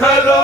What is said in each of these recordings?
खलो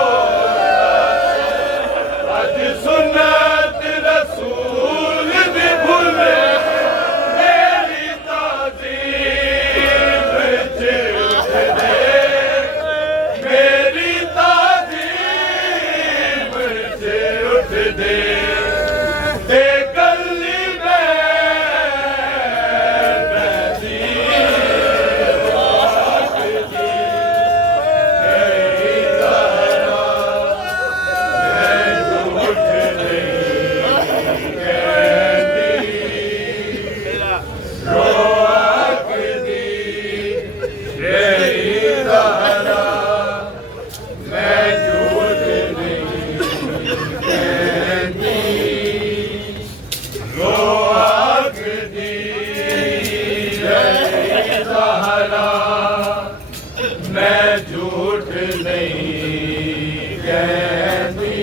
मैं झूठ नहीं कहती।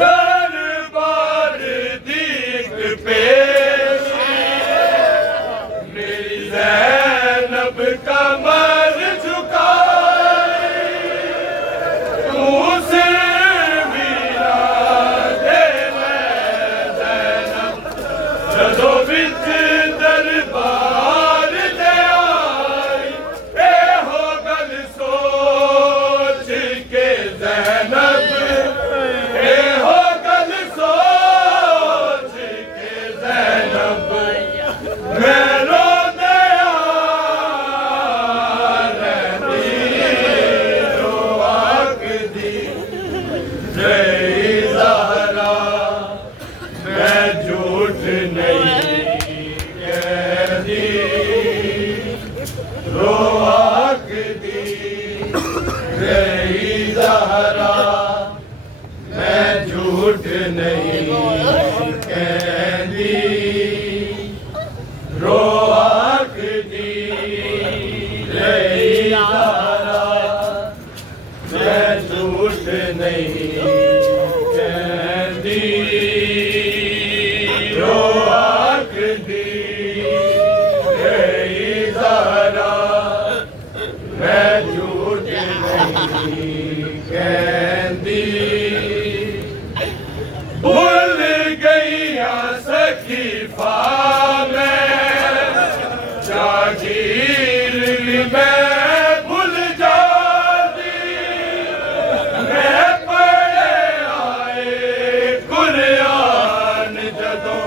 दरबार दीक पेश मेरी ज़ैनब कमर झुकाई, तू सिर्फ मीरा दे ज़ैनब जदों विच दरबार दे आई। ए हो गल सोच के ज़ैनब, ए हो गल सोच के ज़ैनब मैं रोंदे रहंदी, जो आखदी जय ज़हरा मैं झूठ नहीं कहती। रो आखदी जय ज़हरा मैं झूठ नहीं कहती। रो आखदी जय ज़हरा मैं झूठ नहीं कहती। रो आखदी जय ज़हरा मैं झूठ नहीं कहती। भूल गईया सकीफा मैं जागीर मैं भूल जाती। मैं पढ़े आए कुरान जदों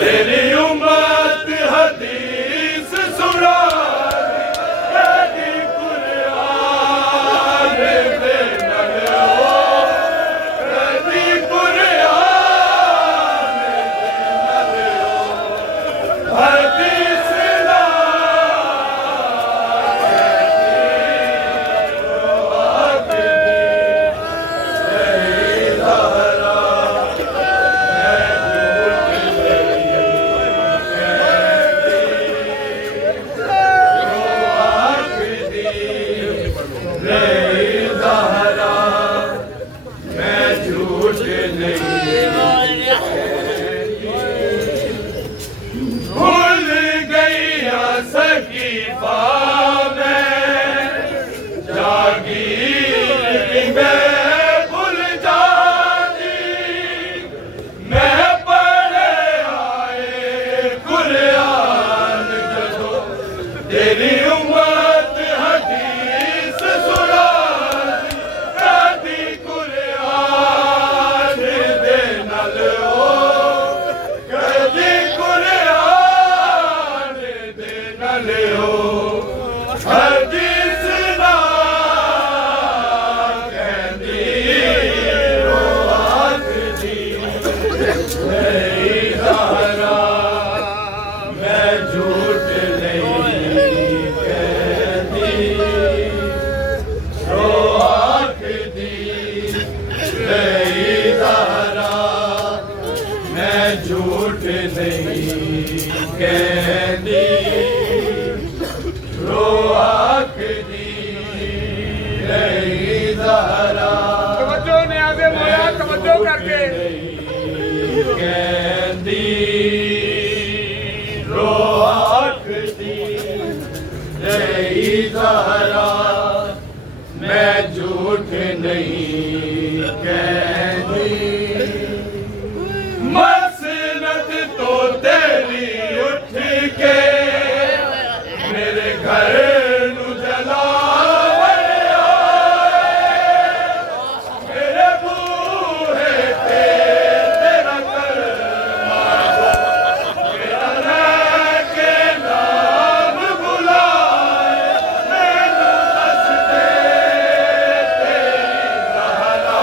तेरी उम्मत हदीस सुनाती। कदी कुरान दे नाल हो, कदी कुरान दे नाल हो, हदीस ना भूल गईया सकीफा मैं जागीर मैं भूल जाती। मैं पढ़े आए कुरान जदों तेरी उम्मत हदीस सुनाती। कदी कुरान दे नाल हो, कदी कुरान दे नाल हो, हदीस ना कहंदी। रो आखदी जय ज़हरा मैं झूठ नहीं कहती। रो आखदी जय ज़हरा मैं झूठ नहीं कहती। रो आखदी जय ज़हरा तवज्जो ने आगे बोला, तवज्जो करके कहती। रो आखदी जय ज़हरा मैं झूठ नहीं कहती। मसनद तो तेरी उठ के मेरे घर नू जलावन आए। मेरे बूहे ते तेरा कलमा मेरा लेके नाम बुलाए। मैनू दस दे तेरी ज़हरा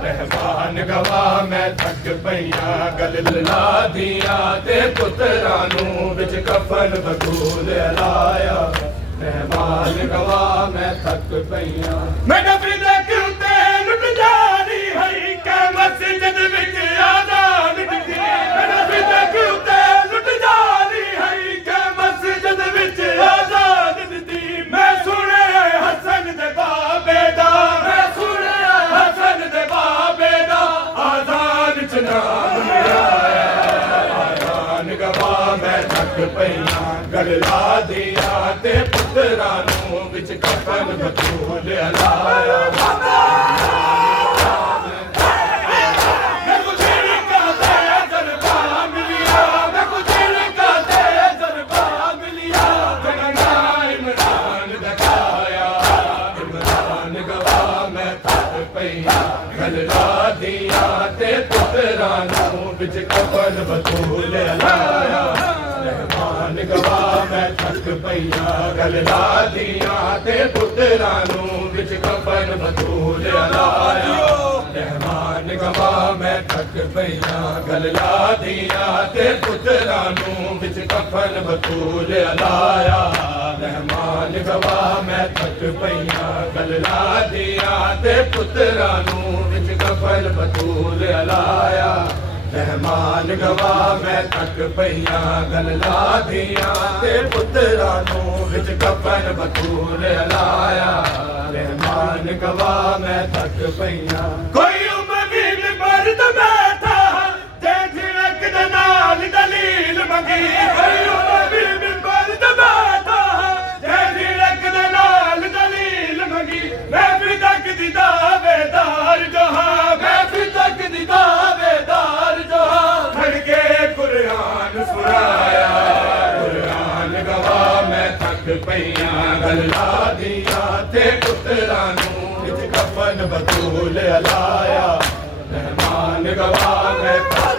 रहमान गवाह मैं थक पईयां गल ला दियां ते पुत्रां नूं विच कफन बतूल लाया रहमान गवाह मैं थक पईयां मैं नबी दे कुत्ते लुट जानी है कै मस्जिद विच आजान दिती मैं नबी दे कुत्ते लुट जानी है कै मस्जिद विच आजान दिती मैं सुने हसन दे बाबे दा मैं सुने हसन दे बाबे दा आजान च नाम लिया आजान गवाह मैं थक पईयां गल ला दिया ते पुत्रां नूं विच कफन बतूल लाया गल ला दिया ते पुत्रां नूं विच कफन बतूल लाया रहमान गवाह मैं थक पईयां गल ला दिया ते पुत्रां नूं विच कफन बतूल लाया रहमान गवाह मैं थक पईयां गल ला दिया ते पुत्रां नूं विच कफन बतूल लाया रहमान गवाह मैं थक पईयां गल ला दिया ते पुत्रां नूं विच कफन बतूल लाया रहमान गवाह मैं थक पईयां गल ला दिया ते पुत्रां नूं विच कफन बतूल लाया रहमान गवाह मैं थक पईयां कोई उम्मीद मर्द बैठा जे झिड़क दे नाल दलील मंगी कोई उम्मीद मर्द बैठा जे झिड़क दे नाल दलील मंगी मैं भी तक दी दावेदार जो हां मैं भी तक दी दावेदार जो हां खड़के कुरान सुनाया कुरान गवाह मैं थक पईयां गल ला दिया ते पुत्रां नूं विच कफन बतूल लाया रहमान गवाह मैं थक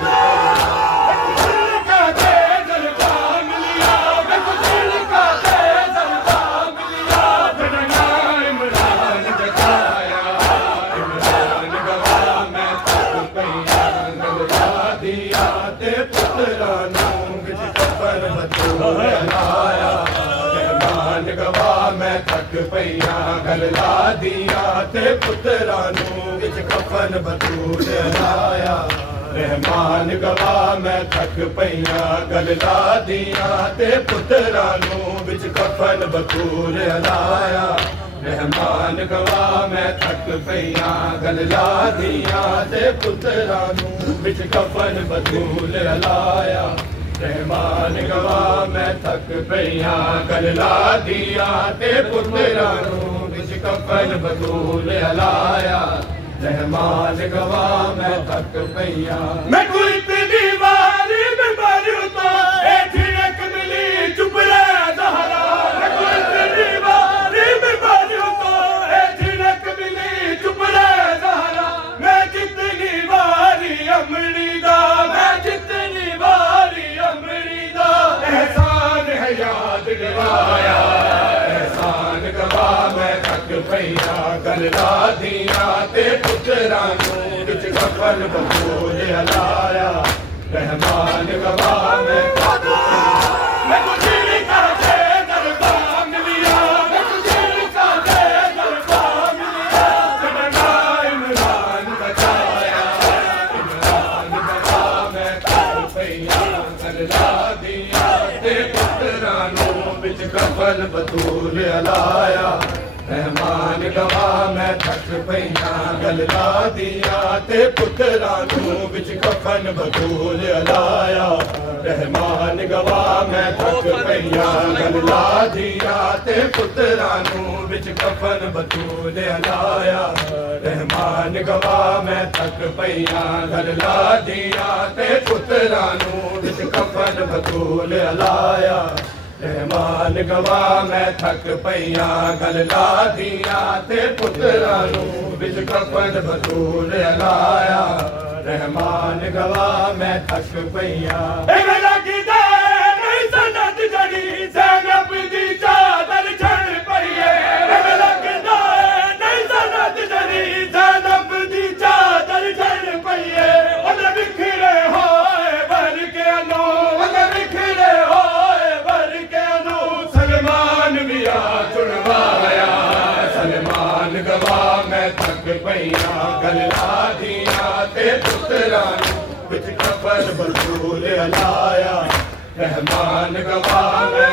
गवाह मैं थक पईयां गल ला दिया ते पुत्रां नूं विच कफन बतूल लाया रहमान गवाह मैं थक पईयां गल ला दिया ते पुत्रां नूं विच कफन बतूल लाया रहमान गवाह मैं थक पईयां गल ला दिया ते पुत्रां नूं विच कफन बतूल लाया रहमान गवाह मैं थक पईयां गल ला दिया ते पुत्रां नूं विच कफन बतूल लाया रहमान गवाह मैं थक पईयां मैं कोई तेरी वारी बीमारी तो ए झिड़क मिली चुप रे ज़हरा मैं कोई तेरी वारी बीमारी तो ए झिड़क मिली चुप रे ज़हरा मैं जितनी वारी अमड़ी दा मैं जितनी वारी अमड़ी दा एहसान है याद दिलाया एहसान गवाह मैं थक पईयां गल ला दिया ते पुत्रां नूं विच कफन बतूल लाया रहमान गवाह मैं थक मैं कुछ नहीं करते दरबार मिलिया मैं कुछ नहीं करते दरबार मिलिया कदना इमरान बचाया इमरान गवाह मैं थक पईयां गल ला दिया ते पुत्रां नूं विच कफन बतूल लाया रहमान गवाह मैं थक पईयां गल ला दिया ते पुत्रां नूं विच कफन बतूल लाया रहमान गवाह मैं थक पईयां गल ला दिया ते पुत्रां नूं विच कफन बतूल लाया रहमान गवाह मैं थक पईयां गल ला दिया ते पुत्रां नूं विच कफन बतूल लाया रहमान गवाह मैं थक पईयां गल ला दिया ते पुत्रां नूं विच कफन बतूल लाया रहमान गवाह मैं थक पईयां जड़ी ज़ैनब दी चादर छड़ पईए लगदा नहीं सनत जड़ी ज़ैनब दी चादर ਗਵਾ ਮੈਂ ਥੱਕ ਪਈਆਂ ਗੱਲਾਂ ਦੀਆਂ ਤੇ ਪੁੱਤਰਾਂ ਨੂੰ ਵਿੱਚ ਕਫਨ ਬਦੂਲ ਲਾਇਆ ਮਹਿਮਾਨ ਗਵਾ ਮੈਂ